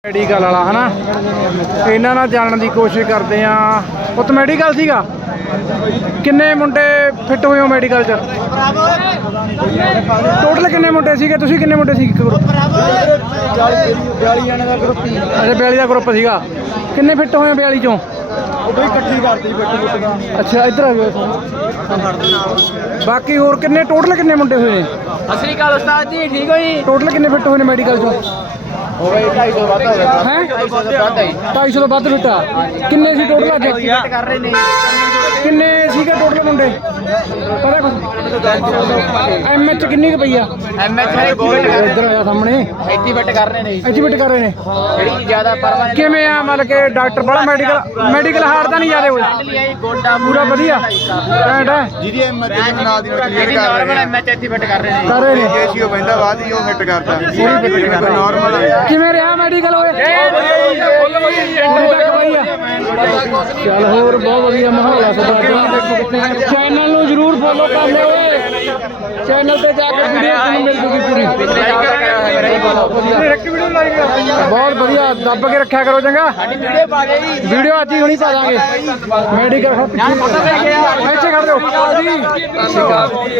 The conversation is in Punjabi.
ਮੈਡੀਕਲ ਵਾਲਾ ਹਨਾ, ਇਹਨਾਂ ਨਾਲ ਜਾਣਨ ਦੀ ਕੋਸ਼ਿਸ਼ ਕਰਦੇ ਆ। ਉੱਥੇ ਮੈਡੀਕਲ ਸੀਗਾ, ਕਿੰਨੇ ਮੁੰਡੇ ਫਿੱਟ ਹੋਏ ਹੋ ਮੈਡੀਕਲ 'ਚ? ਟੋਟਲ ਕਿੰਨੇ ਮੁੰਡੇ ਸੀਗੇ? ਤੁਸੀਂ ਕਿੰਨੇ ਮੁੰਡੇ ਸੀ? ਇੱਕ ਗਰੁੱਪ 42 ਜਣੇ ਦਾ ਗਰੁੱਪ ਹੀ। ਅੱਛਾ 42 ਦਾ ਗਰੁੱਪ ਸੀਗਾ। ਕਿੰਨੇ ਫਿੱਟ ਹੋਏ 42 ਚੋਂ? ਉਹ ਬਈ ਇਕੱਠੀ ਕਰਦੀ ਬੱਟੀ। ਅੱਛਾ ਇੱਧਰ ਆ ਗਏ। ਬਾਕੀ ਹੋਰ ਕਿੰਨੇ ਟੋਟਲ ਕਿੰਨੇ ਮੁੰਡੇ ਹੋਏ ਨੇ? ਸਤਿ ਸ਼੍ਰੀ ਅਕਾਲ ਉਸਤਾਦ ਜੀ, ਠੀਕ ਹੋ ਜੀ? ਟੋਟਲ ਕਿੰਨੇ ਫਿੱਟ ਹੋਏ ਨੇ ਮੈਡੀਕਲ 'ਚੋਂ? ਹੋ ਗਏ 250 ਵੱਧ ਹੋ ਗਿਆ। ਹੈ 250 ਤੋਂ ਵੱਧ ਆਈ। 250 ਤੋਂ ਵੱਧ ਫਿੱਟ ਆ। ਕਿੰਨੇ ਸੀ ਟੋਟਲ ਅੱਜ? ਕਰ ਰਹੇ ਨੇ। ਕਿੰਨੇ ਸੀਗੇ ਟੋਟਲ ਮੁੰਡੇ ਪਤਾ ਕੁਛ? ਐਮਐਚ ਕਿੰਨੀ ਕੁ ਪਈ ਆ? ਐਮਐਚ ਹੈ ਗੋਲ ਇੱਧਰ ਆ ਸਾਹਮਣੇ। ਇੱਥੇ ਬੈਟ ਕਰ ਰਹੇ ਨੇ ਜੀ। ਐਚਬੀਟ ਕਰ ਰਹੇ ਨੇ। ਜਿਹੜੀ ਜ਼ਿਆਦਾ ਪਰਮਾਨੈਂਟ ਕਿਵੇਂ ਆ ਮਤਲਬ ਕਿ ਡਾਕਟਰ ਬੜਾ ਮੈਡੀਕਲ ਹਾਰਡ ਤਾਂ ਨਹੀਂ ਜ਼ਿਆਦਾ ਹੋਇਆ? ਗੋਡਾ ਪੂਰਾ ਵਧੀਆ ਐਂਡ ਹੈ ਜਿਹਦੀ ਐਮਐਚ ਦੇ ਨਾਲ ਦੀ ਕਲੀਅਰ ਜਿਹੜੀ ਕਰ ਰਹੇ ਨਾਰਮਲ ਨੇ। ਐਮਐਚ ਇੱਥੇ ਬੈਟ ਕਰ ਰਹੇ ਨੇ। ਕਰ ਰਹੇ ਨੇ। ਜੇਸੀਓ ਪੈਂਦਾ ਬਾਅਦ ਹੀ ਉਹ ਹਿੱਟ ਕਰਦਾ ਪੂਰੀ ਨਾਰਮਲ। ਕਿਵੇਂ ਰਿਹਾ ਮੈਡੀਕਲ ਹੋਏ? ਚੱਲ ਹੋਰ ਬਹੁਤ ਵਧੀਆ ਮਾਹੌਲ ਆ ਸਾਡਾ। ਚੈਨਲ ਨੂੰ ਜਰੂਰ ਫੋਲੋ ਕਰ ਲਿਓ ਓਏ। ਚੈਨਲ ਤੇ ਜਾ ਕੇ ਵੀਡੀਓ ਤੁਹਾਨੂੰ ਮਿਲ ਜੂਗੀ ਪੂਰੀ। ਬਹੁਤ ਵਧੀਆ ਦੱਬ ਕੇ ਰੱਖਿਆ ਕਰੋ ਚੰਗਾ। ਵੀਡੀਓ ਪਾ ਦੇ ਜੀ। ਵੀਡੀਓ ਅੱਜ ਹੀ ਹੁਣੀ ਪਾ ਦਾਂਗੇ। ਮੈਡੀਕਲ ਇੱਥੇ ਖੜ ਦਿਓ।